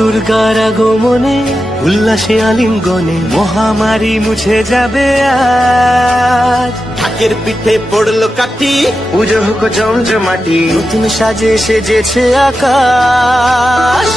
দুর্গার আগমনে উল্লাসে আলিঙ্গনে মহামারী মুছে যাবে আজ। ঢাকের পিঠে পড়লো কাঠি, পুজো হোক জমজমাটি, নতুন সাজে সেজেছে আকাশ।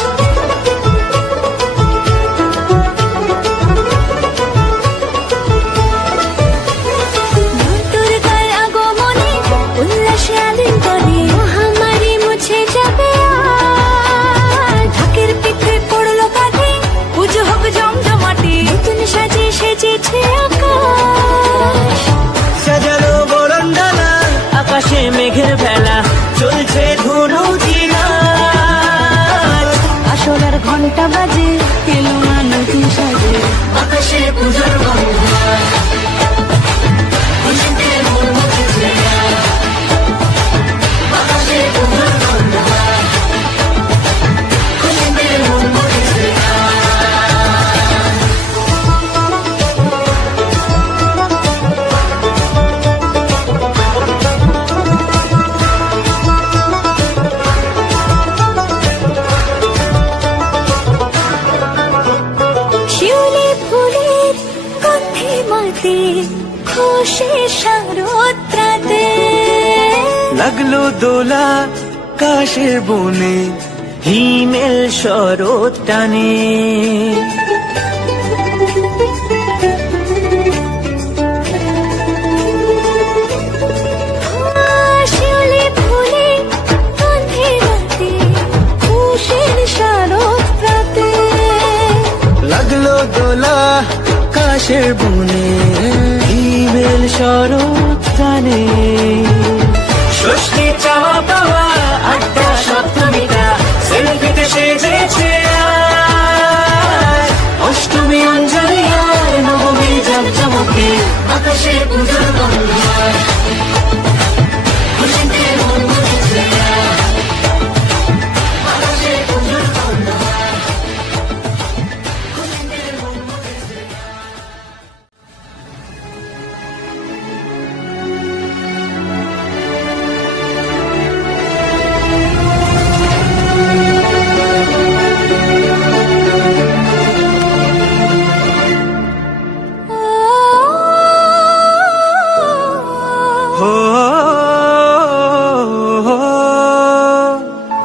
সাজানো বরণডালা, আকাশে মেঘের বেলা, চলছে ধনু জিনা। আসলার ঘন্টা বাজে, এলো না নতুন সাজে, আকাশে পুজোর লাগলো দোলা কাশের বনে, হিমেল শরৎ টানে। লাগলো দোলা কাশের বনে, হিমেল শরৎ টানে। ষষ্ঠী চাওয়া পাওয়া আড্ডা সপ্তমীটা সেলফিতে সেজেছে আজ। অষ্টমী অঞ্জলি আর নবমী জাঁকজমকে, আকাশে পুজোর গন্ধ।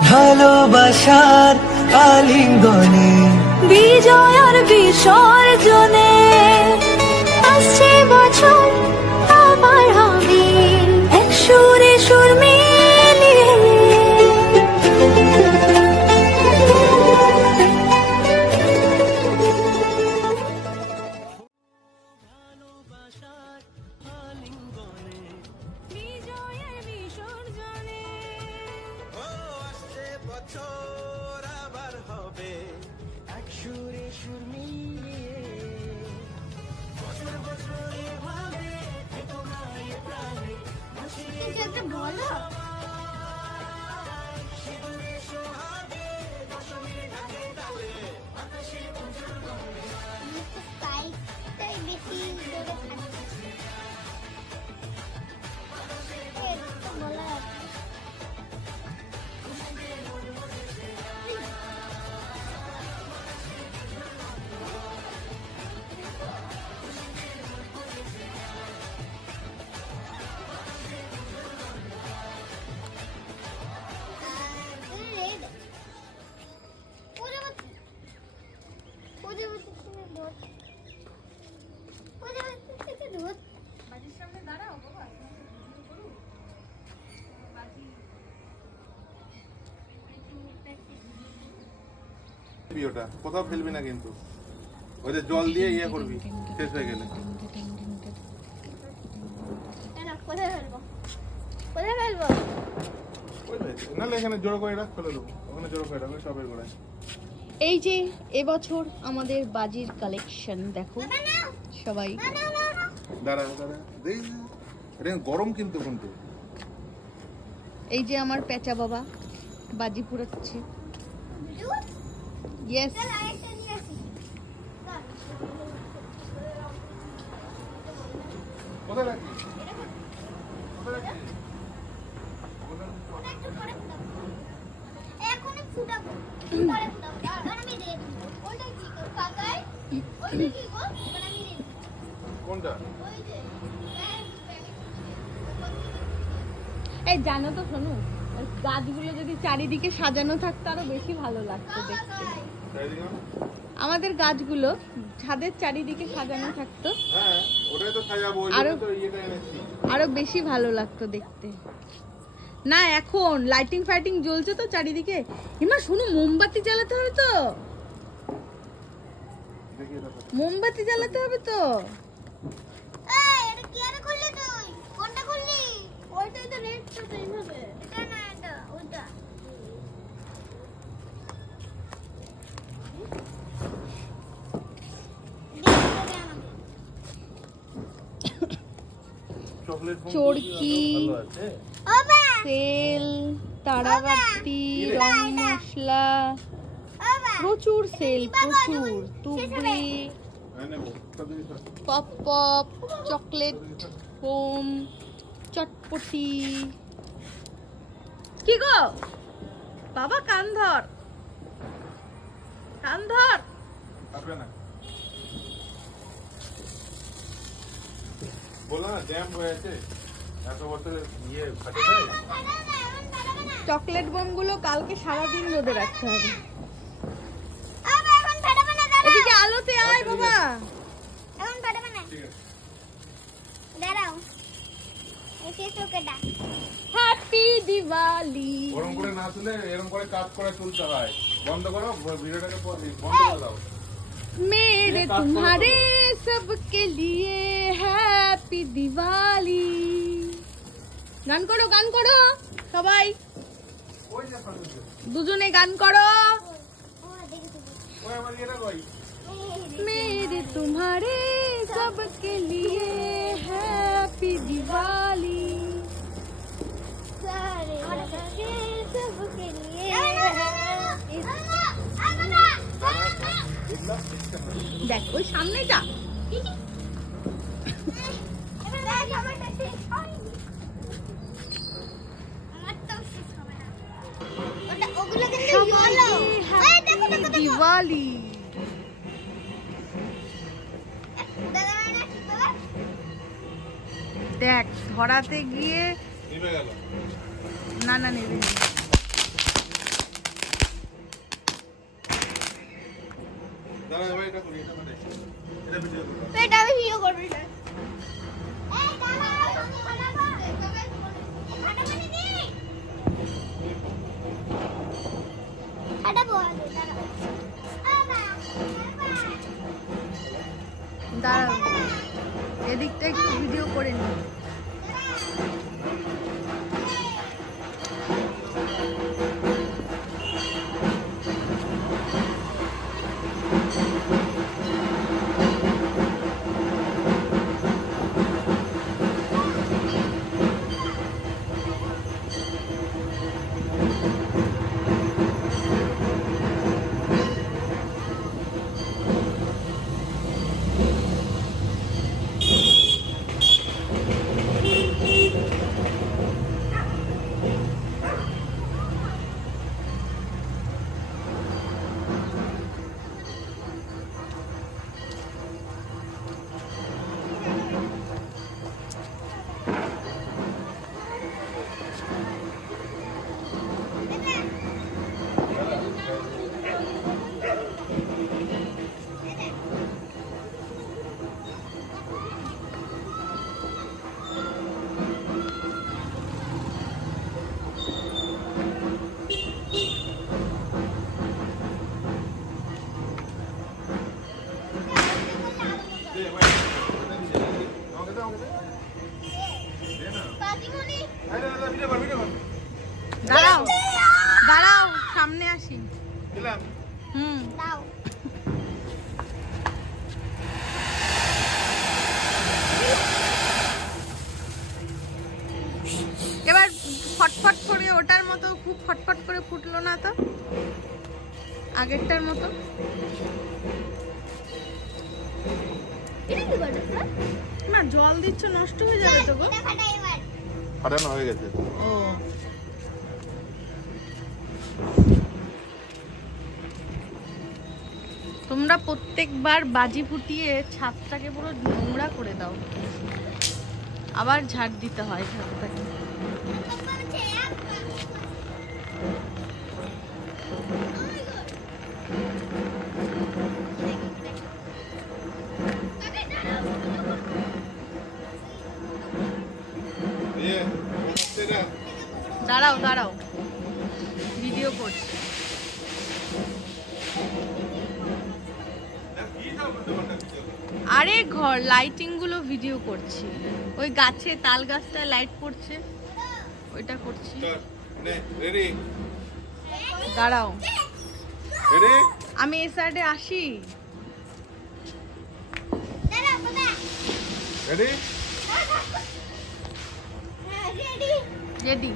ভালোবাসার আলিঙ্গনে, বিজয় আর বিসর্জনে, আসছে বছর আবার হবে এক সুরে সুর মিলিয়ে। ভালোবাসার আলিঙ্গনে, বিজয় আর বিসর্জনে, ও আসছে বছর আবার হবে এক সুরে সুর মিলিয়ে। বছর বছর এভাবে থেকো না এ প্রাণে, একটা বলো সিঁদুরে সোহাগে দশমীর ঢাকে তালে, আকাশে পুজোর গন্ধে। স্পাইসটাই বেশি জোরে খাচ্ছে বলা রেড ওটা কোথাও ফেলবি না কিন্তু, ওই যে জল দিয়ে ইয়ে করবি শেষ হয়ে গেলে। কোথায় ফেলবো কোথায় ফেলবো? নাহলে এখানে জোড়ো করে রাখ, ফেলে দেবো ওখানে জোড়ো করে রাখ সবের গোড়ায়। এই যে এবছর আমাদের বাজির কালেকশন দেখো সবাই। দাঁড়া দাঁড়া দেখ, এটা গরম কিন্তু কিন্তু। এই যে আমার পেঁচা বাবা বাজি পুরাচ্ছে। ইয়েস, কোথায় রাখি? কোথায় রাখি? এখনই ফুটাবো, পরে ফুটাবো, কারণ আমি রেড কোনটা? এই জানো তো শোনো, গাছগুলো যদি চারিদিকে সাজানো থাকতো আরো বেশি ভালো লাগতো দেখতে। চারিদিকে? আমাদের গাছগুলো ছাদের চারিদিকে সাজানো থাকতো, হ্যাঁ, ওটাই তো সাজাবো, ওই জন্য তো ইয়েটা এনেছি। আরো বেশি ভালো লাগতো দেখতে। না এখন লাইটিং ফাইটিং জ্বলছে তো চারিদিকে। হিমা শোনো, মোমবাতি জ্বালাতে হবে তো, দেখি এটা তো। মোমবাতি জ্বালাতে হবে তো। চকলেট ফোন চরকি, ভালো আছে। তেল, তারাবাতি, রং মশলা, প্রচুর সেল, প্রচুর তুবড়ি, হ্যাঁ নেবো। তাড়াতাড়ি সর। পপ পপ, চকলেট, ফোম, চটপটি। কি গো বাবা, কান ধর, কান ধর। আসবে না। বলো না জ্যাম হয়েছে, এত বছরের ইয়ে ফাটে যায়। চকলেট বোমগুলো কালকে সারাদিন রোদে রাখতে হবে। এদিকে আলোতে আয় বাবা। ঠিক আছে। হ্যাপি দিওয়ালি। গরম করে না তুলে এরকম করে কাজ করে তুলতে হয়। বন্ধ করো ভিডিওটাকে, বন্ধ করে দাও। मेरे तुम्हारे सबके लिए हैप्पी दिवाली। গান করো, গান করো সবাই, ওই যে ফাটে, দুজনে গান করো। ওই আমার ইয়েটা কই? मेरे तुम्हारे सबके लिए हैप्पी दिवाली। দেখ ওই সামনেটা, দিওয়ালি। দেখ ধরাতে গিয়ে নিভে গেল। না না নেবে না। দাঁড়া এবার এটা করি, এটা মানে এটা ভিডিও করো। দাঁড়াও, এদিকটা একটু ভিডিও করে নি। দাঁড়াও দাঁড়াও, সামনে আসি। হুম, এবার ফটফট করে ওটার মতো খুব ফটফট করে ফুটলো না তো, আগেরটার মতো। না জল দিচ্ছ, নষ্ট হয়ে যাবে তো গো। ফাটানো হয়ে গেছে। ও তোমরা প্রত্যেকবার বাজি ফুটিয়ে ছাদটাকে পুরো নোংরা করে দাও, আবার ঝাড় দিতে হয় ছাদটাকে। দাঁড়াও দাঁড়াও, ভিডিও করছি। আরে ঘর লাইটিং গুলো ভিডিও করছি, ওই গাছে তাল গাছটায় লাইট পড়ছে ওইটা করছি। দাঁড়াও আমি এই সাইডে আসি। রেডি?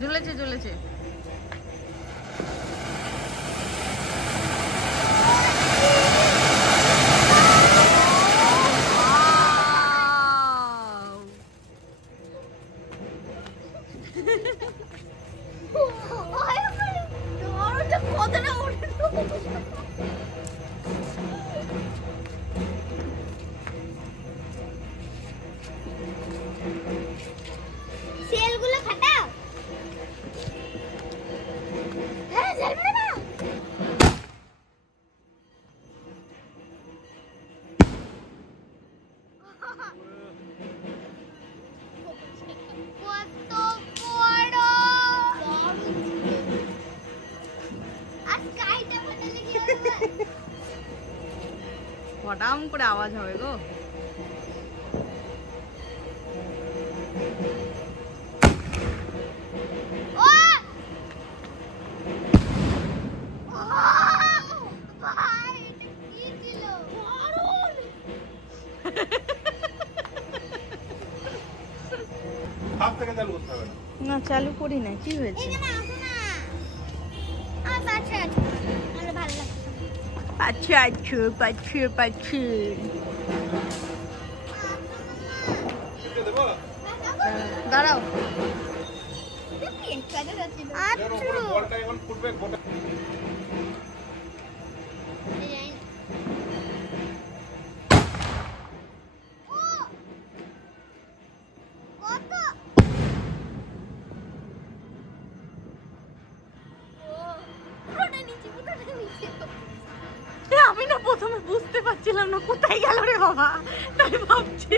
ঝুলেছে ঝুলেছে। সেলগুলো ফাটাও। হ্যাঁ জ্বলবে না। কত বড় আর স্কাইটা ফাটালে কি হবে? ফটাম করে আওয়াজ হবে গো। না চালু করি না, কি হয়েছে? আচ্ছা আচ্ছা পাচ্ছি পাচ্ছি। দাঁড়াও আমি না প্রথমে বুঝতে পারছিলাম না কোথায় গেল রে বাবা, তাই ভাবছি।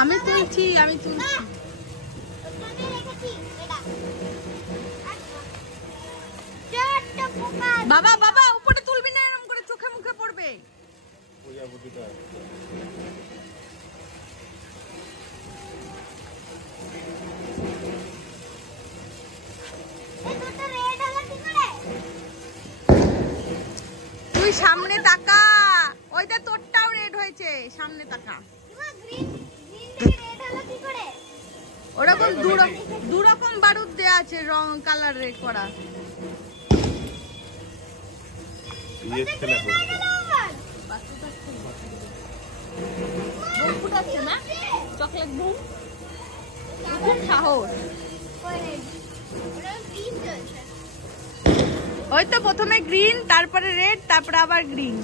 আমি তুলছি আমি তুলছি। বাবা বাবা উপরে তুলবি না, এরকম করে চোখে মুখে পড়বে। তুই সামনে তাকা, ওইটা তোরটাও রেড হয়েছে, সামনে তাকা। ওরকম দু রকম বারুদ দেয়া আছে, রং কালার রেড করা। চকলেট বুম খুব সাহস। ওই তো প্রথমে গ্রিন, তারপরে রেড, তারপরে আবার গ্রিন।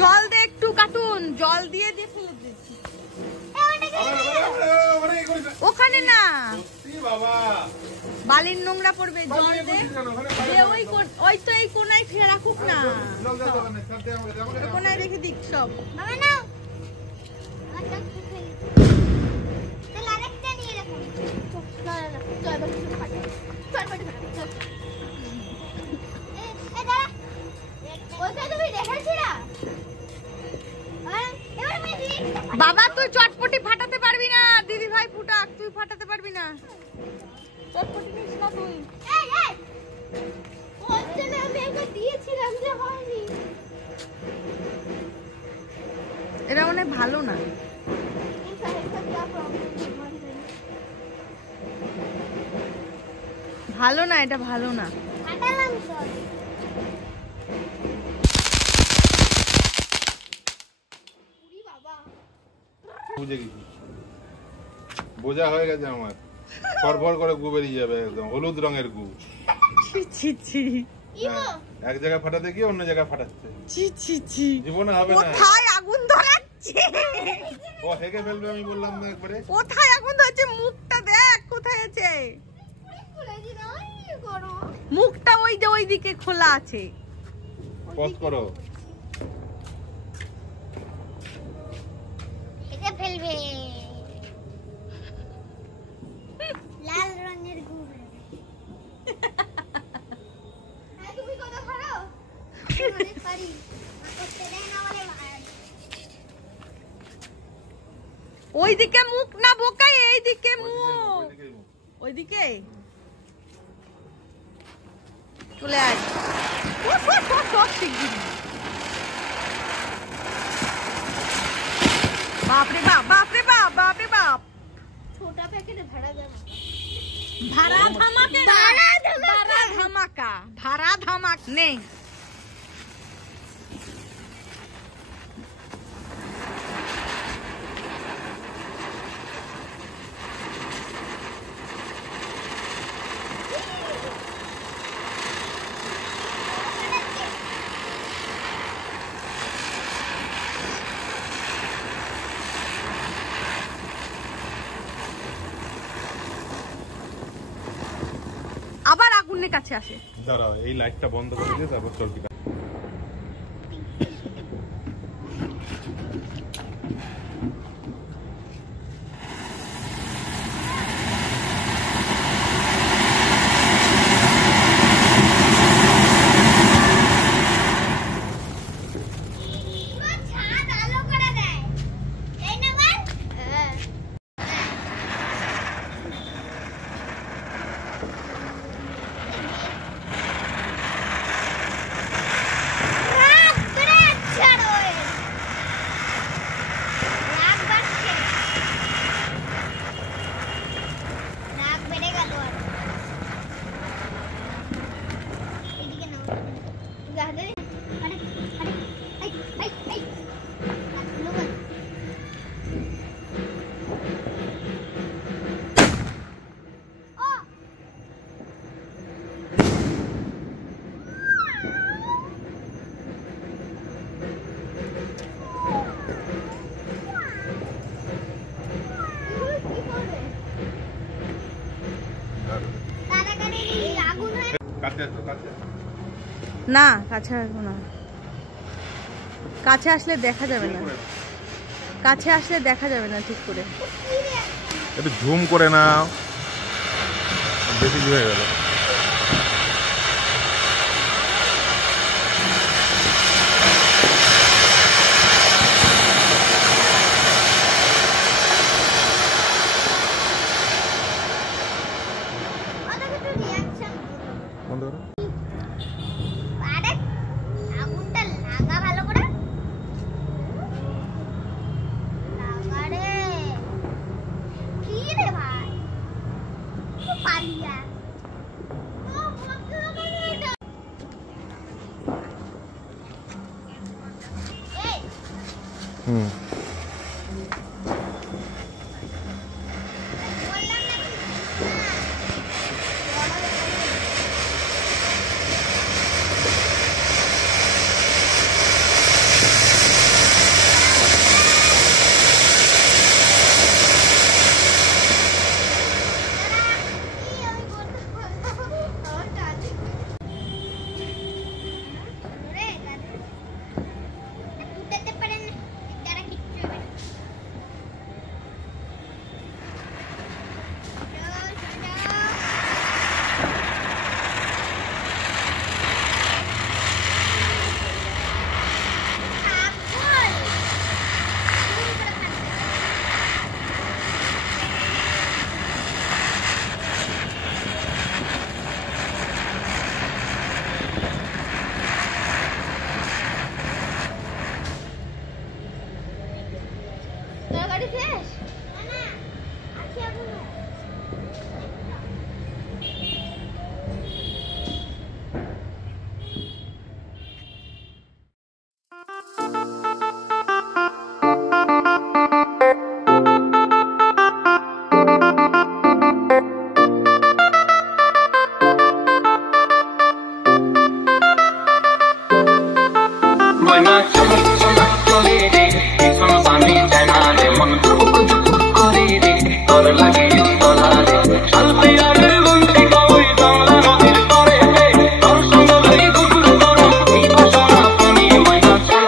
জল দিয়ে একটু কাটুন, জল দিয়ে দিয়ে ফেলে দিচ্ছি। ওখানে না বালির নোংরা পড়বে, জল দে। ওই তো এই কোনায় ফেলে রাখুক না, কোনায় রেখে দিক সব। বাবা তুই চটপটি ফাটাতে পারবি না, দিদি ভাই ফুটাক, তুই ফাটাতে পারবি না। চটপটি নিস না তুই। এরা মনে ভালো না। ভালো না, এটা ভালো না। ফাটালাম তো। উরি বাবা। বুঝে গেছি, বোঝা হয়ে গেছে আমার। ফরফর করে গু বেরিয়ে যাবে, একদম হলুদ রঙের গু। ছি ছি ছি হ্যাঁ, এক জায়গায় ফাটাতে গিয়ে অন্য জায়গায় ফাটাচ্ছে। ছি ছি ছি। জীবনে হবে না। কোথায় আগুন ধরাচ্ছে? ও হেগে ফেলবে, আমি বললাম না একবারে। কোথায় আগুন ধরাচ্ছে? মুখটা দেখ কোথায় আছে। খুলে দিন ওই করো। মুখটা ওই যে ওইদিকে খোলা আছে। পজ করো। এটা ফেলবে। লাল রঙের গুড়। হ্যাঁ তুমি কত পারো? অনেক পারি। করতে দেয় না বলে ভাই। ওইদিকে মুখ না বোকাই, এইদিকে মুখ। ওইদিকেই মুখ। ওইদিকে চলে আয়। বাপরে বাপ, বাপরে বাপ, বাপরে বাপ। ছোটা প্যাকেটে ভাড়া যাবে। ভাড়া ধামাকা, ভাড়া ধামাকা, ভাড়া ধামাক নেই। আবার আগুনের কাছে আসে। দাঁড়াও, এই লাইটটা বন্ধ করে দিয়ে তারপর চলবি। পুরো ছাদ আলো করে দেয়। এই না বল? হ্যাঁ। রাগ করে ছাড়ো। রাগ বাড়ছে। রাগ বেড়ে গেল আর। এদিকে নাও। গাদে আরে আরে এই এই এই আগুলো বল। ও কি করবে? তাড়াতাড়ি আগুন হয়ে কাছে আসো, কাছে আসো। না, কাছে আসবো না। কাছে আসলে দেখা যাবে না, কাছে আসলে দেখা যাবে না ঠিক করে। একটু ঝুম করে নাও, বেশি হয়ে গেল। ওদের একটু রিঅ্যাকশন বন্ধ করো। আরে আগুনটা লাগা ভালো করে লাগা রে কি রে ভাই পালিয়া ও মত লাগানো এটা এই হুম, বললাম না রে গাড়ি উঠতে পারেন যারা কি ময়না চল চল চলে রে পিছন পানি যায় না রে মন দুক দুক করে রে তোর লাগে তোলা রে শালতে আরে বন্দি কই বাংলা নদীর পারে রে তোর সঙ্গ লই গুগুর করো এই বাসনা পানি ময়না চল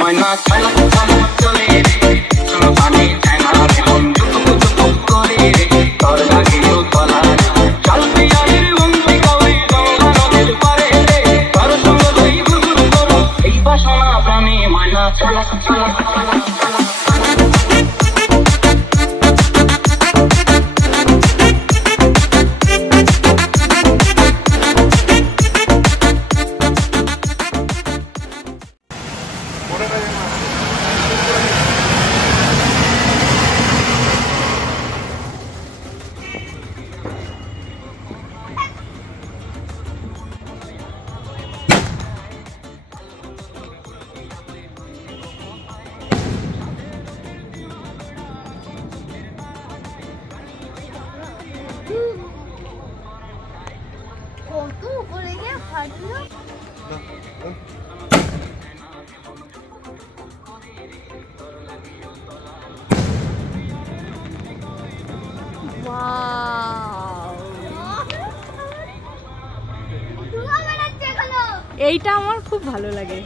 ময়না চল চল চলে রে পিছন পানি যায় না রে মন দুক দুক করে রে তোর লাগে তোলা রে শালতে আরে বন্দি কই বাংলা নদীর পারে রে তোর সঙ্গ লই গুগুর করো এই বাসনা পানি ময়না চল চল কত উপরে গিয়ে ফাটলো ধোঁয়া বেরোচ্ছে এখনো। এইটা আমার খুব ভালো লাগে।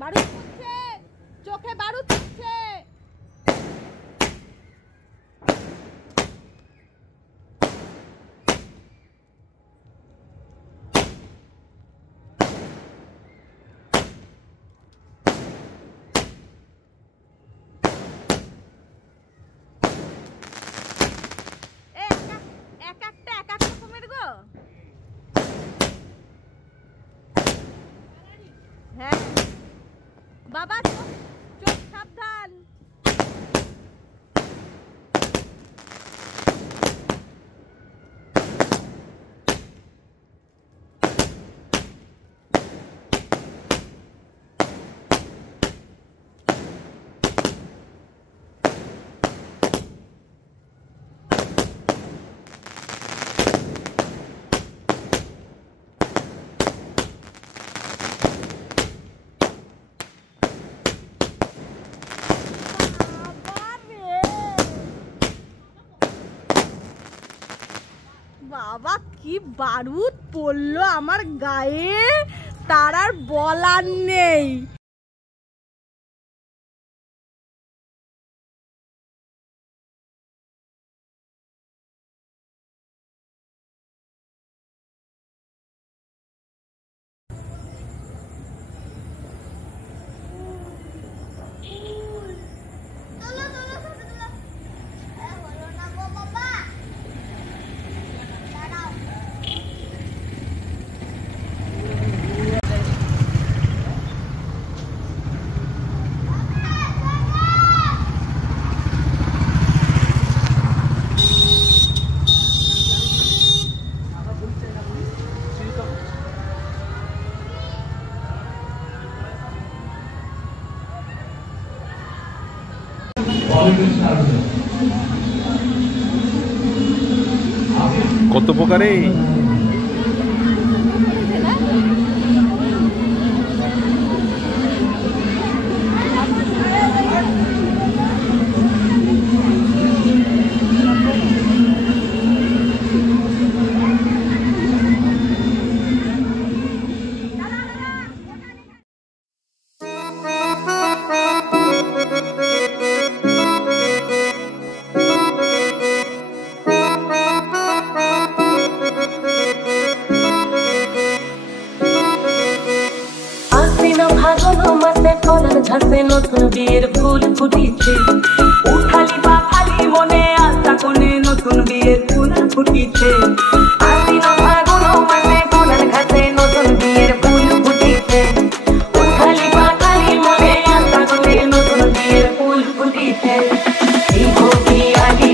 বারুদ ফুটছে, চোখে বারুদ ফুটছে। এক একটা রকমের গো। হ্যাঁ বাবা চোখ চোখ সাবধান। বাবা কি বারুদ পড়লো আমার গায়ে, তার আর বলার নেই। তোলো তোলো ফটো তোলো। হলো না গো বাবা, দাঁড়াও। কত প্রকারে ঘাসে নতুন বিয়ের ফুল ফুটিছে, উঠালি বা খালি মনে আশা কোনে নতুন বিয়ের ফুল ফুটিছে। আশ্বিন ফাগুন মাসে কোনার ঘাসে নতুন বিয়ের ফুল ফুটিছে, উঠালি বা খালি মনে আশা কোনে নতুন বিয়ের ফুল ফুটিছে। এই ঘটি আলি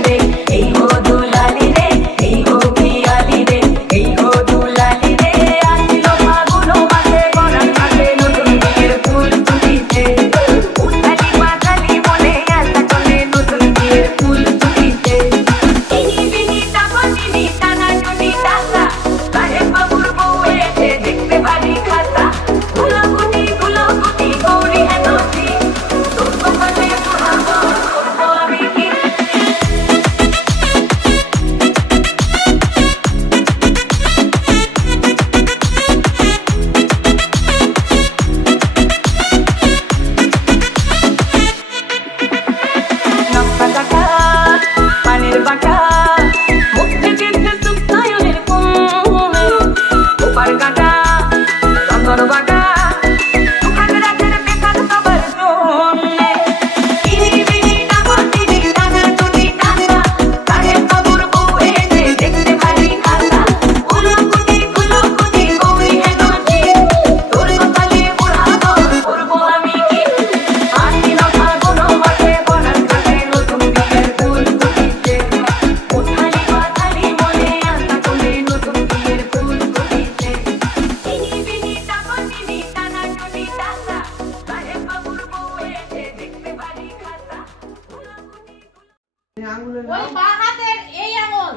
ওই নাও। বাঁ হাতের এই আঙুল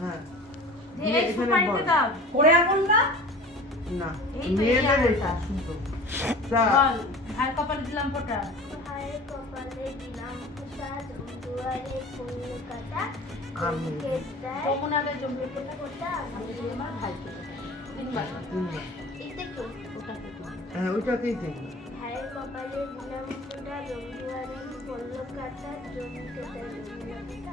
হ্যাঁ যে এই সুপারিতে দাও পরে আঙুল না না এই তো এই মেয়েদের আঙুলটা। এটা শুনতো তা বল ভাই কপালে দিলাম ফোঁটা ভাইয়ের কপালে দিলাম ফোঁটা, দুয়ারে ফুল কাটা, আমি দেয় যমুনাকে জমলে ফোঁটা ফোঁটা, আমি আমার ভাইকে তিনবার তিনবার। এইটা তো ওটাকে তো হ্যাঁ ওইটাকেই দেখবো। ভাইয়ের কপালে দিলাম ফোঁটা, দুয়ারে ফুল কাটা, জমিতে দেয় যমুনা কাটা।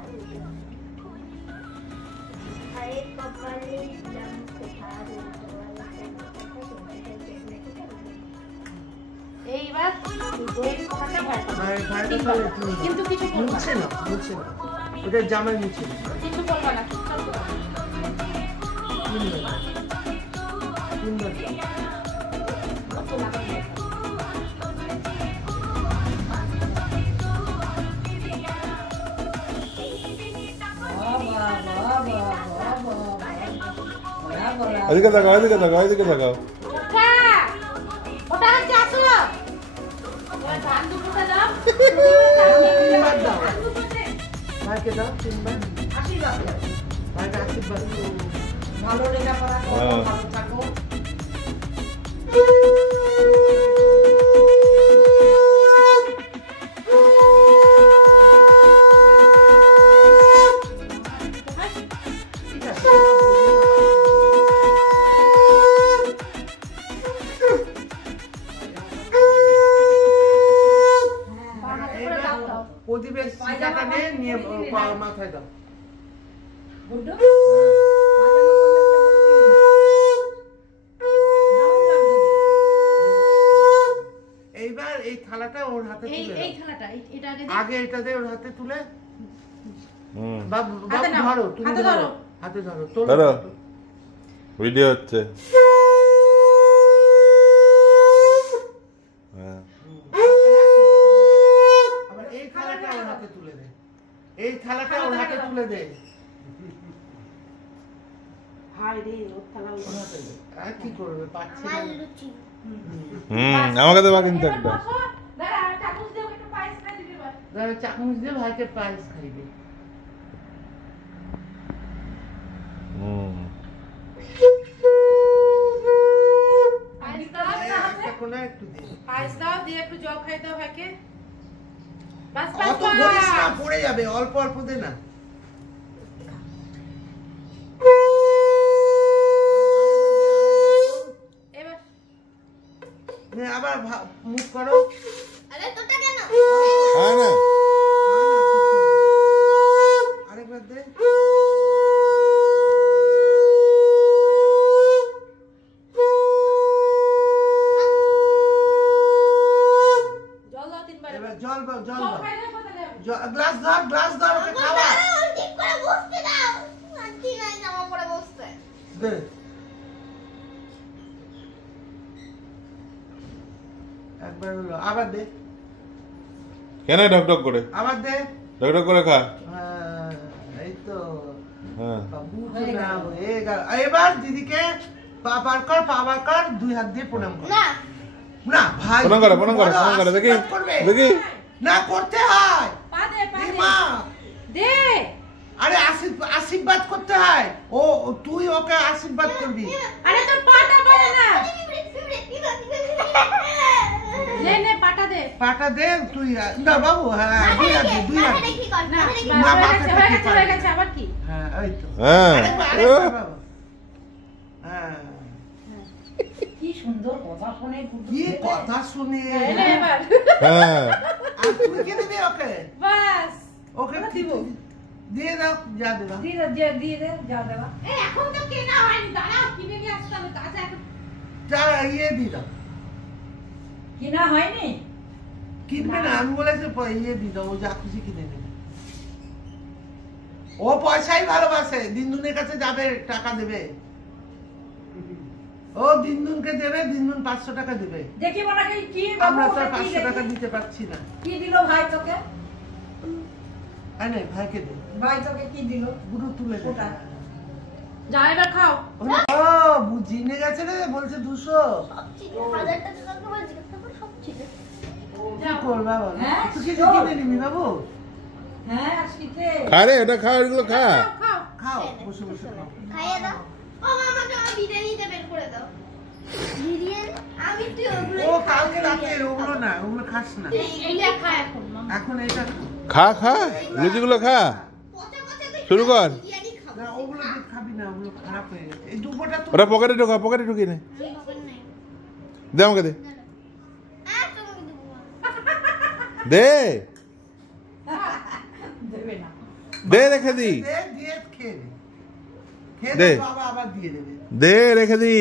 ভাইয়ের কপালে দিলাম ফোঁটা, দুয়ারে ফুল কাটা, জমিতে দেয় যমুনা কাটা। এইবার ওই কথাটা ভাই ভাই ভাইটা তাহলে তুমি কিন্তু কিছু করবা মুছে না ওটা জামাই মুছে না কিছু করবা না চুপচাপ করবা। তিনবার দাও। কত লাগানো দরকার। এদিকে তাকাও এদিকে তাকাও এদিকে তাকাও ওটা ওটা হচ্ছে আসো ওই ধান দুটোটা দাও তিনবার দাও ভাইকে দাও তিনবার আশীর্বাদ দাও। ভাইকে আশীর্বাদ দাও। ভালো লেখাপড়া করো হ্যাঁ। ভালো থাকো ঠিক আছে বাঁ হাতে করে দাও দাও প্রদীপের শিকাটা নিয়ে মাথায় দাও। গুড্ডু এইবার এই থালাটা ওর হাতে এই তুলে এই দাও। থালাটা এটা আগে আগে এটা দিয়ে ওর হাতে তুলে হুম বাবু হাতে নাও, ধরো তুমি হাতে ধরো ধরো। হাতে ধরো তোলো ধরো। ভিডিও হচ্ছে হ্যাঁ আবার এই থালাটা ওর হাতে তুলে দে এই থালাটা ওর হাতে তুলে দে হাই রে ওর থালা ওর হাতে দে। আর কি করবে পাচ্ছে না আমার লুচি আমাকে দেবা কিন্তু একটা বসো দাঁড়া চামচ দিয়ে একটু পায়েস খাই দিবি এবার ধরো চামচ দিয়ে ভাইকে পায়েস খাইবে হুম পায়েস দাও একটা কোনা একটু দে পায়েস দাও দিয়ে একটু জল খাই দাও ভাইকে বাস অত বলিস না পড়ে যাবে অল্প অল্প দে না এবার নে আবার মুখ করো আরে তোটা কেন হ্যাঁ না আরেকবার দে জল দাও তিনবার এবার জল দাও জল জল দাও খাই দাও কথা দাও গ্লাস ধর ওকে খাওয়া ঠিক করে বসতে দাও শান্তি নাই জামা পরে বসতে দে একবার হলো আবার দে কেন ঢকঢক করে আবার দে ঢকঢক করে খা হ্যাঁ, এই তো হ্যাঁ বাবু না হয়ে গেল এবার দিদিকে পাবার কর দুই হাত দিয়ে প্রণাম কর না না ভাই প্রণাম করো দেখি আশীর্বাদ করবে। দেখি না করতে হয় পা দে পা এই দে মা দে আরে আশীর্বাদ করতে হয় ও তুই ওকে আশীর্বাদ করবি আরে তোর পাটা পড়ে না নে নে পাটা দে পাটা দে তুই না বাবু হ্যাঁ দুই হাত দে, দুই হাত দে। না না, হয়ে গেছে আবার কি হ্যাঁ ওই তো হ্যাঁ আরেকবার, বাবু। হ্যাঁ কি সুন্দর কথা শুনে গুড্ডু কি কথা শুনে এনে এবার হ্যাঁ আর তুই কে দিবি ওকে বাস ওকে দিব। দিয়ে দাও যা দেবা দিয়ে দে যা দেবা এই এখন তো কেনা হয়নি দাঁড়াও কিনে নিয়ে আসতে হবে তাজা এখন যা ইয়ে দিয়ে দাও কিনা হয়নি কিনবে না আমি বলেছি ইয়ে দিয়ে দাও ও যা খুশি কিনে নেবে ও পয়সাই ভালোবাসে দিনদুনের কাছে যাবে টাকা দেবে ও দিনদুনকে দেবে দিনদুন 500 টাকা দেবে দেখি মনে হয় কি বাবু আমরা তো ওটা কি 500 টাকা দেখি? দিতে পারছি না কি দিল ভাই তোকে আরে ভাইকে দে ভাই তোকে কি দিল গুরু তুলে দে ওটা। যা এবার খাও ও বুঝিনে গেছে রে বলছে 200 1000 টাকা করে জিজ্ঞাসা করে সব ঠিক আছে কি করবা বল হ্যাঁ, তুই কি শোন। কিনে নিবি বাবু হ্যাঁ শীতে খা রে, এটা খা, এগুলো খা। খাও বসে বসে খাও। খাইয়ে দাও ও আমাকে বিরিয়ানিতে বের করে দাও বিরিয়ানি আমি তুই ওগুলো ও কালকে রাতে ওগুলো না, ওগুলো খাস না, এইটা খা এখন মামা এখন এটা খা খা, লুচিগুলো খা, পচা পচা তুই শুরু কর। বিরিয়ানি খাবো না, ওগুলো দিয়ে খাবি না, ওগুলো খারাপ হয়ে গেছে। এই দুপুরটা তো ওটা পকেটে ঢোকা, পকেটে ঢুকিয়ে নে, খবর নাই দে আমাকে দে, তোমাকে দেবো দে দেবে না দে, রেখে দি, দে, দিয়ে খেয়ে নে, খেয়ে দে। নে, বাবা আবার দিয়ে দেবে। দে, রেখে দি,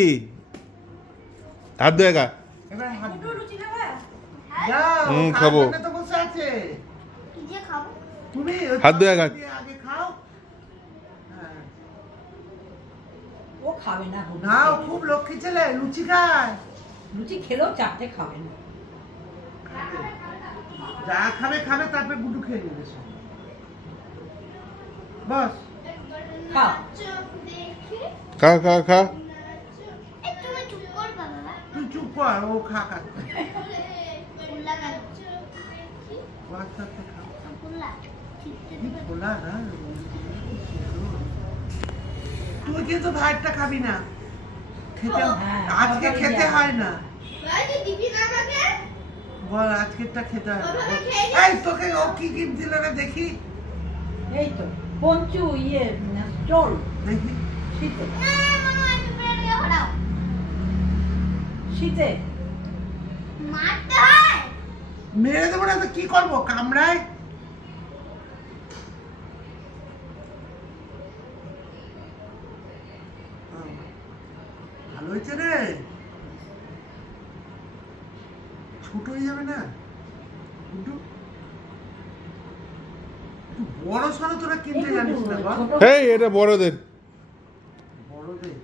হাত ধোয়েগা। এবার হাত একটু লুচি খাবে যাও, খাবো। খাওয়ার জন্য তো বসে আছে। কি যে খাবো তুমি ওই হাত ধুয়ে গা। দিয়ে আগে খাও। হ্যাঁ। ও খাবে না না, ও খুব লক্ষ্মী ছেলে, লুচি খায়। লুচি খেলেও চারটে খাবে না যা খাবে খাবে, তারপরে গুডু খেয়ে নেবে সব। বস খাও চোখ দেখে খা খা খা, একটু চুপ কর বাবা তুই চুপ কর, ও খা কাটতে। কুল্লা গাছ চোখ দেখি ও আস্তে আস্তে খাও। কুল্লা ঠিকতে কি খোলা না, তুই কিন্তু ভাতটা খাবি না, খেতে হ্যাঁ, আজকে তরকারি খেতে দেয়া। হয় না। ভাই তুই দিবি না আমাকে বল আজকেরটা খেতে হয় না। বাবা খেয়ে এই তোকে ও কি গিফট দিল না দেখি, এই তো পঞ্চু স্টোল দেখি। শীতে না মনে হয় পেপারে হড়াও শীতে মারতে হয় মেরে দেবো না তো কি করবো, কামড়ায়। ভালো হয়েছে রে, ছোট হয়ে যাবে না গুড্ডু? একটু বড় সড়ো তোরা কিনতে জানিস না বল, ছোট এই এটা বড়দের। বড়দের।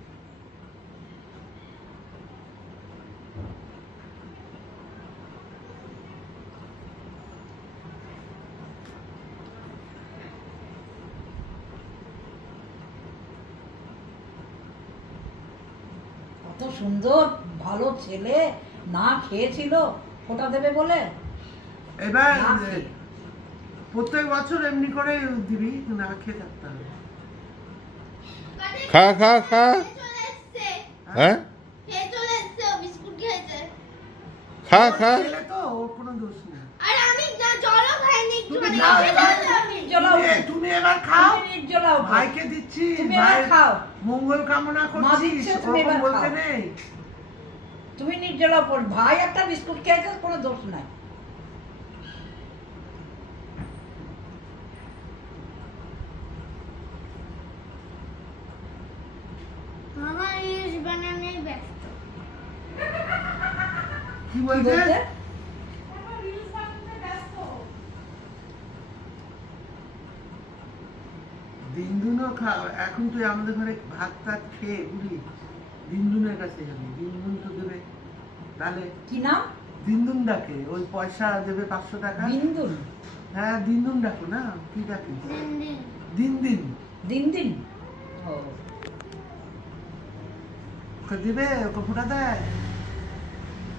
কত সুন্দর ভালো ছেলে না খেয়েছিল ওটা দেবে বলে এবার না খেয়ে। প্রত্যেক বছর এমনি করে দিবি, না খেয়ে থাকতে হবে। খা খা খা, চলে এসছে হ্যাঁ খেয়ে চলে এসছে ও বিস্কুট খেয়েছে খা খা, ছেলে তো, ওর কোনো দোষ নেই। আর আমি জলও খাইনি একটু তুমি মানে খাও এবার। জ্বলাও তুমি এবার খাও, জ্বলাও ভাইকে দিচ্ছি, তুমি এবার ভাইয়ের খাও। মঙ্গল কামনা করছিস, দিচ্ছে, তুমি ওরকম এবার বলতে খাও। নেই। তুমি নির্জলাও পড় ভাই একটা বিস্কুট খেয়েছে কোনো দোষ নাই মামা রিলস বানানোই ব্যস্ত কি কি বলছে? বলছে দিনদুনও এখন তুই আমাদের ঘরে ভাত টাত খেয়ে বুঝলি, দিনদুনের কাছে যাবি, দিনদুন তো দেবে, তাহলে কি নাম দিনদুন ডাকে, ওই পয়সা দেবে 500 টাকা। বিন্দুন হ্যাঁ দিনদুন ডাকো না, কি ডাকি, দিন দিন দিন দিন দিন ও ওকে দেবে, ওকে ফোটা দেয়,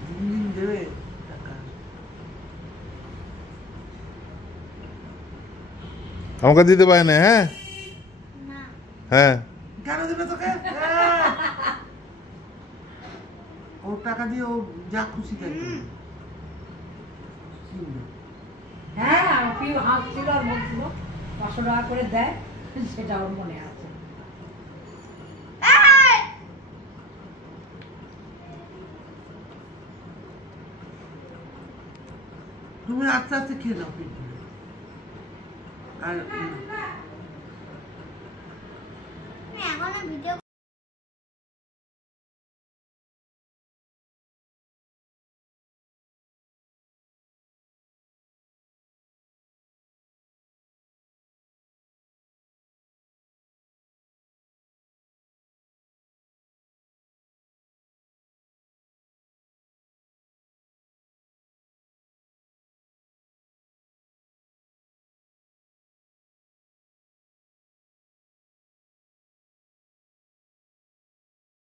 দিন দিন দেবে টাকা। আমাকে দিতে পারে না, হ্যাঁ না হ্যাঁ, কেন দেবে তোকে? ওর টাকা দিয়ে ও যা খুশি তাই করবে। হ্যাঁ আপনি হাসছিল আর বলছিল 500 টাকা করে দেয় সেটা ওর মনে আছে তুমি আস্তে আস্তে খেয়ে নাও পেট ভরে। আর এখনো ভিডিও